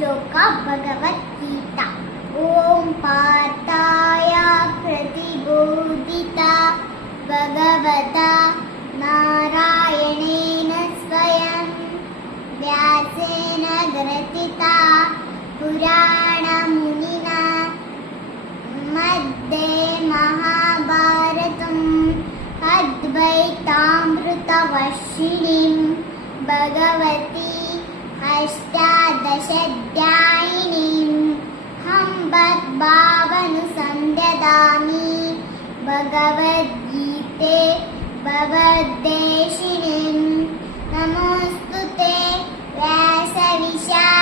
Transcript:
श्लोका भगवद्गीता। ॐ पार्थाय प्रतिबोधिता भगवता नारायणेन स्वयं व्यासेन ग्रथिता पुराणमुनिना मध्ये महाभारतम् अद्वैतामृतवर्षिणीं भगवती अष्टादशाध्यायिनीं भावनुसन्ध्यदामि भगवद्गीते भवद्देशिनीं। नमोऽस्तु ते व्यासविशारदाय